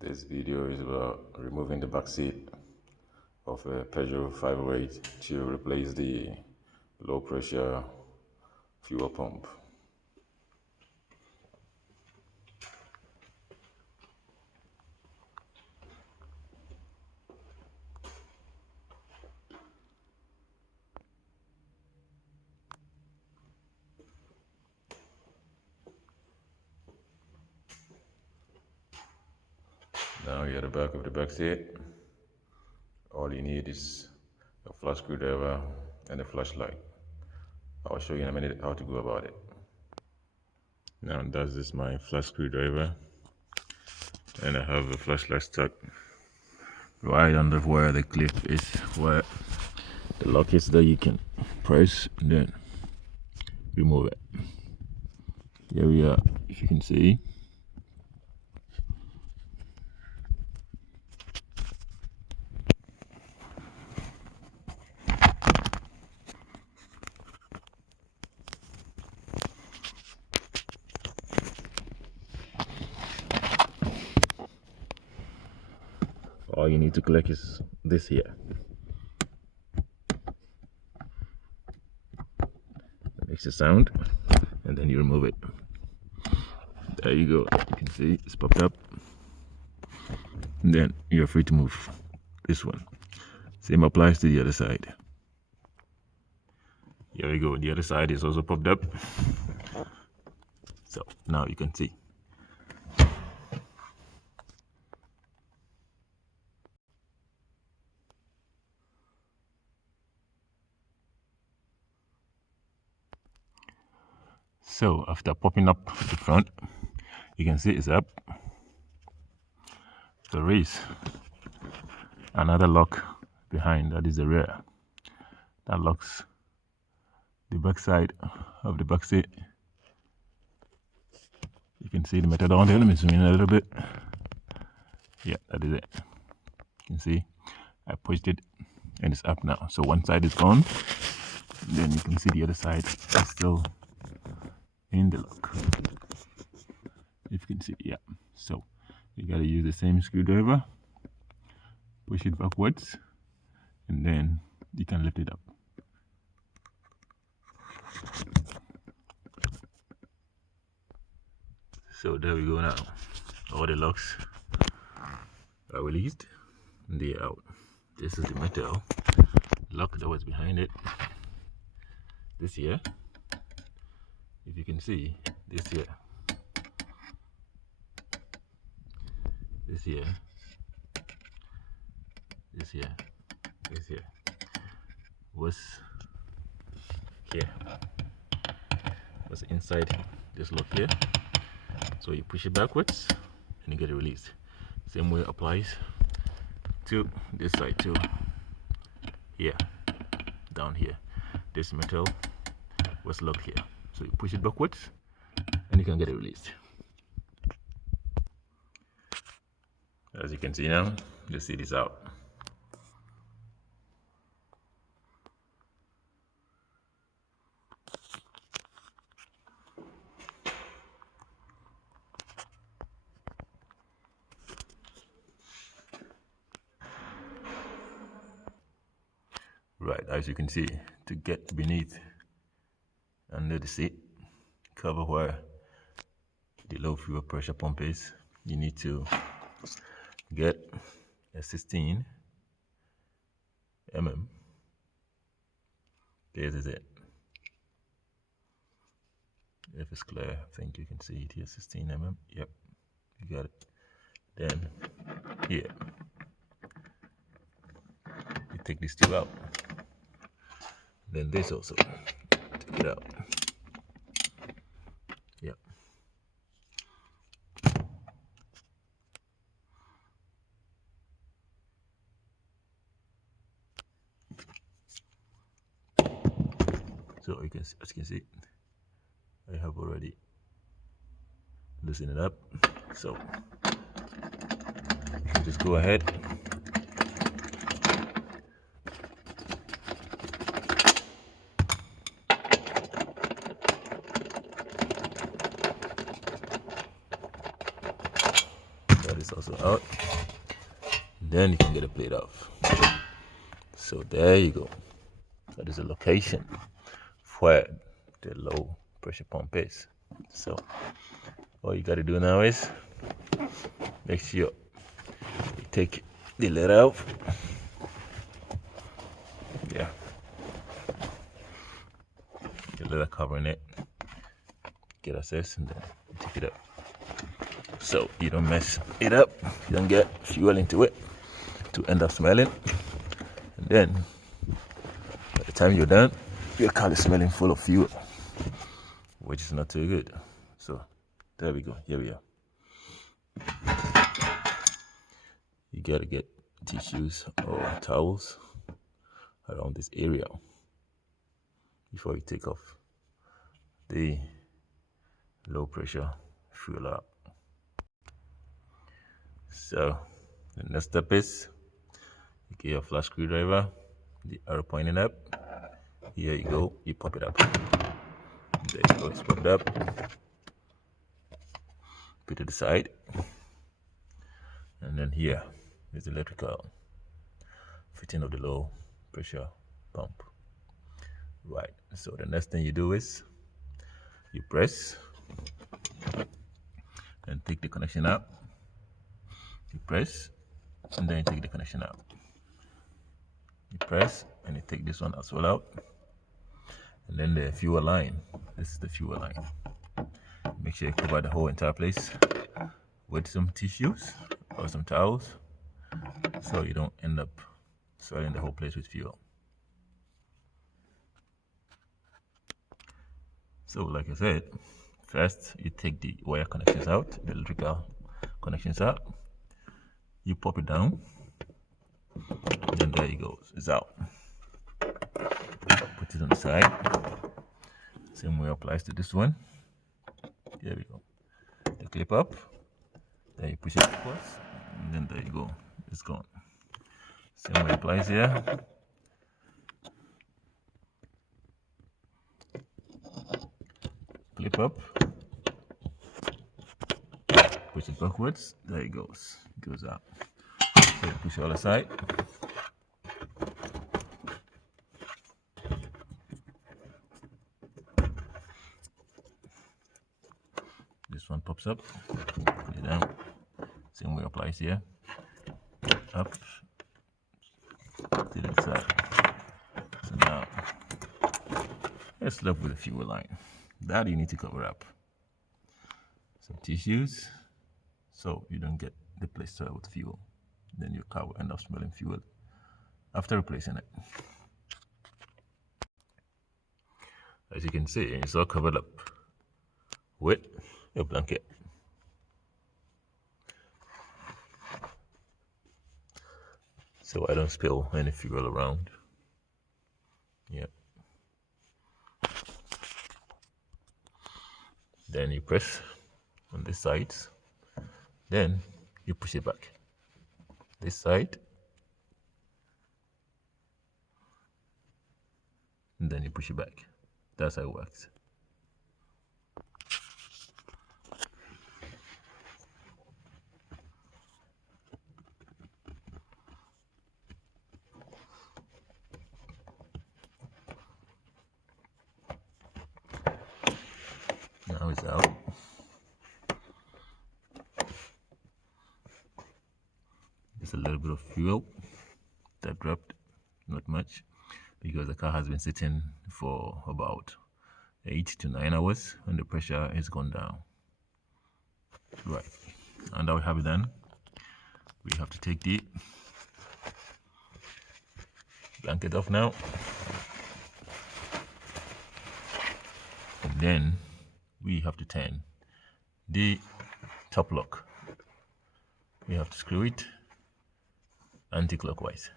This video is about removing the back seat of a Peugeot 508 to replace the low pressure fuel pump. Now you're at the back of the back seat. All you need is a flat screwdriver and a flashlight. I'll show you in a minute how to go about it. Now this is my flat screwdriver, and I have a flashlight stuck right under where the clip is, where the lock is that you can press and then remove it. Here we are, if you can see. All you need to click is this here. It makes a sound, and then you remove it. There you go. You can see it's popped up. And then you're free to move this one. Same applies to the other side. Here we go. The other side is also popped up. So now you can see. So after popping up the front, you can see it's up. There is another lock behind, that is the rear. That locks the back side of the back seat. You can see the metal down there. Let me zoom in a little bit. Yeah, that is it. You can see I pushed it and it's up now. So one side is gone. Then you can see the other side is still in the lock. If you can see, yeah. So you gotta use the same screwdriver, push it backwards, and then you can lift it up. So there we go now. All the locks are released and they're out. This is the metal lock that was behind it. This here, if you can see, this here, this here, this here, this here was here, was inside this lock here. So you push it backwards and you get it released. Same way applies to this side too. Here, down here, this metal was locked here. So you push it backwards and you can get it released. As you can see now, the seat is out. Right, as you can see, to get beneath under the seat cover where the low fuel pressure pump is, you need to get a 16 mm. This is it. If it's clear, I think you can see it here, 16 mm. Yep, you got it. Then here, you take these two out. Then this also, take it out. Yep. So you can, as you can see, I have already loosened it up. So you can just go ahead . that is also out. Then you can get the plate off. So there you go. That is the location where the low pressure pump is. So all you got to do now is make sure you take the lid out. Yeah, the lid covering it. Get access and then take it up. So you don't mess it up. You don't get fuel into it to end up smelling. And then by the time you're done, your car is smelling full of fuel, which is not too good. So there we go. Here we are. You gotta get tissues or towels around this area before you take off the low pressure fuel up. So the next step is you get your flat screwdriver, the arrow pointing up. Here you go, you pop it up. There you go, it's popped up. Put it to the side. And then here is the electrical fitting of the low pressure pump. Right, so the next thing you do is you press and take the connection out. You press and then you take the connection out. You press and you take this one as well out. And then the fuel line. This is the fuel line. Make sure you cover the whole entire place with some tissues or some towels so you don't end up swelling the whole place with fuel. So like I said, first you take the wire connections out, the electrical connections out. You pop it down, then there it goes, it's out. Put it on the side. Same way applies to this one. There we go. The clip up, then you push it backwards, and then there you go, it's gone. Same way applies here. Clip up, push it backwards, there it goes out. So you push it all aside. This one pops up, put it down. Same way applies here. Up to the side. So now it's left with a fuel line. That you need to cover up. Some tissues so you don't get the place soiled with fuel. Then your car will end up smelling fuel after replacing it. As you can see, it's all covered up with a blanket. So I don't spill any fuel around. Yep. Then you press on this side. Then you push it back. This side. And then you push it back. That's how it works. Now it's out. Just a little bit of fuel that dropped, not much, because the car has been sitting for about 8 to 9 hours and the pressure has gone down. Right, and now we have it done. We have to take the blanket off now, and then we have to turn the top lock. We have to screw it anti-clockwise.